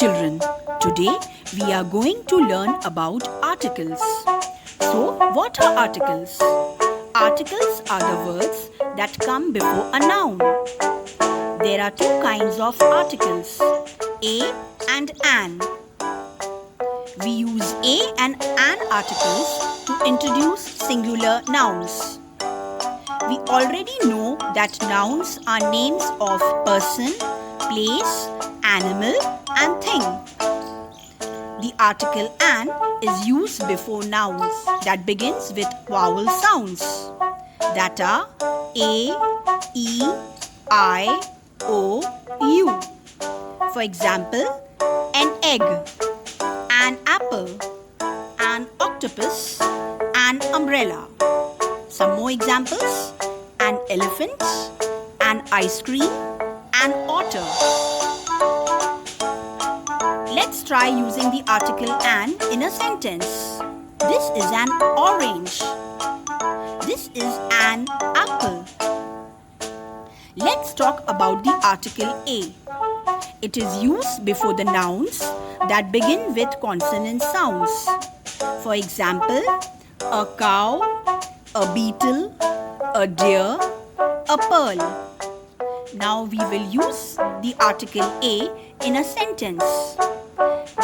children, today we are going to learn about articles. So, what are articles? Articles are the words that come before a noun. There are two kinds of articles, a and an. We use a and an articles to introduce singular nouns. We already know that nouns are names of person, place, animal and thing. The article an is used before nouns that begins with vowel sounds that are a, e, I, o, u. For example, an egg, an apple, an octopus, an umbrella. Some more examples: an elephant, an ice cream, an otter. Let's try using the article an in a sentence. This is an orange. This is an apple. Let's talk about the article a. It is used before the nouns that begin with consonant sounds. For example, a cow, a beetle, a deer, a pearl. Now we will use the article a in a sentence.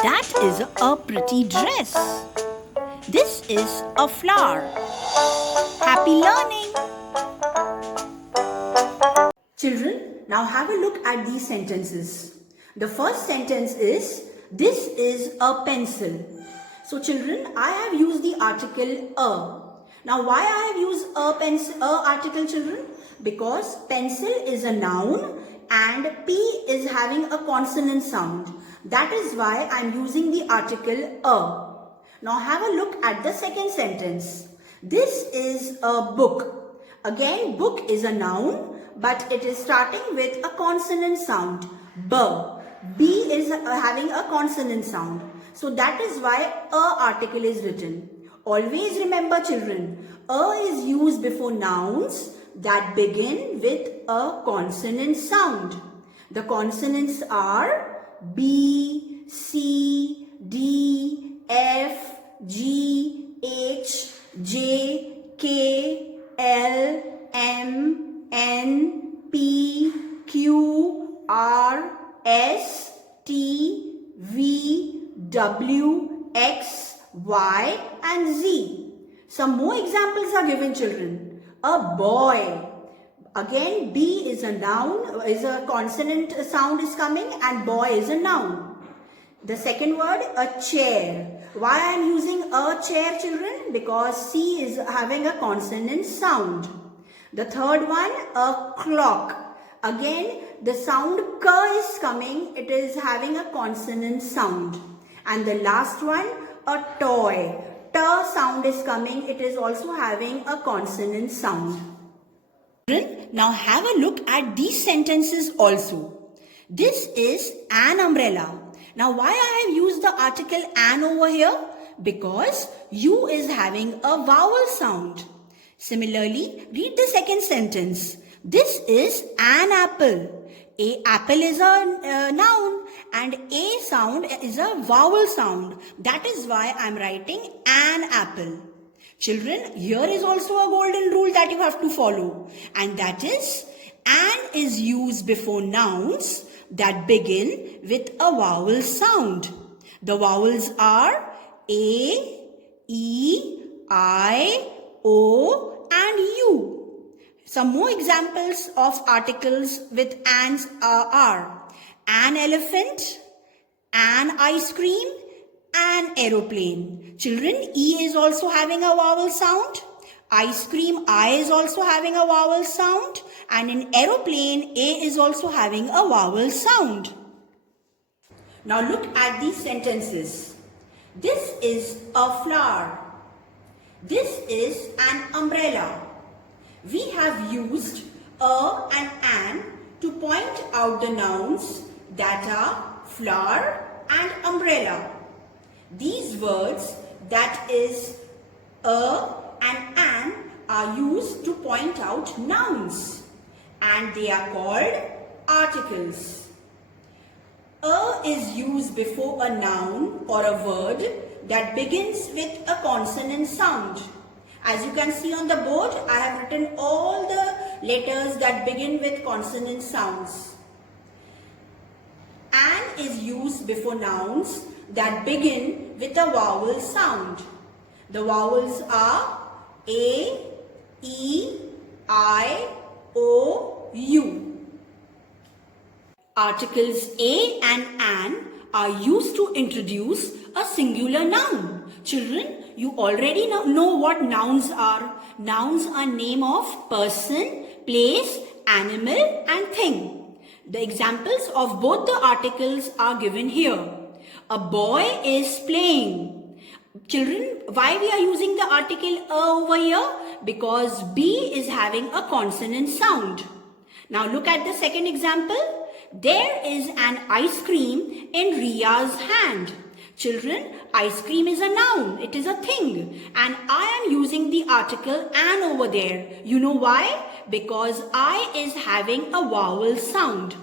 That is a pretty dress. This is a flower. Happy learning! Children, now have a look at these sentences. The first sentence is, this is a pencil. So children, I have used the article a. Now why I have used a article, children? Because pencil is a noun and P is having a consonant sound. That is why I am using the article a. Now have a look at the second sentence. This is a book. Again, book is a noun, but it is starting with a consonant sound. B. B is having a consonant sound. So that is why a article is written. Always remember, children, a is used before nouns that begin with a consonant sound. The consonants are B, C, D, F, G, H, J, K, L, M, N, P, Q, R, S, T, V, W, X, Y and Z. Some more examples are given, children. A boy. Again, B is a noun, is a consonant sound is coming, and boy is a noun. The second word, a chair. Why I am using a chair, children? Because C is having a consonant sound. The third one, a clock. Again, the sound K is coming, it is having a consonant sound. And the last one, a toy. T sound is coming, it is also having a consonant sound. Children, now have a look at these sentences also. This is an umbrella. Now why I have used the article an over here? Because U is having a vowel sound. Similarly, read the second sentence. This is an apple. Apple is a noun and a sound is a vowel sound. That is why I am writing an apple. Children, here is also a golden rule that you have to follow, and that is an is used before nouns that begin with a vowel sound. The vowels are A, E, I, O and U. Some more examples of articles with an's are an elephant, an ice cream, an aeroplane. Children, E is also having a vowel sound. Ice cream, I is also having a vowel sound. And in aeroplane, A is also having a vowel sound. Now look at these sentences. This is a flower. This is an umbrella. We have used a and an to point out the nouns that are flower and umbrella. These words, that is a and an, are used to point out nouns and they are called articles. A is used before a noun or a word that begins with a consonant sound. As you can see on the board, I have written all the letters that begin with consonant sounds. An is used before nouns that begin with a vowel sound. The vowels are A, E, I, O, U. Articles a and an are used to introduce a singular noun. Children, you already know what nouns are. Nouns are name of person, place, animal and thing. The examples of both the articles are given here. A boy is playing. Children, why we are using the article a over here? Because B is having a consonant sound. Now look at the second example. There is an ice cream in Ria's hand. Children, ice cream is a noun. It is a thing. And I am using the article an over there. You know why? Because I is having a vowel sound.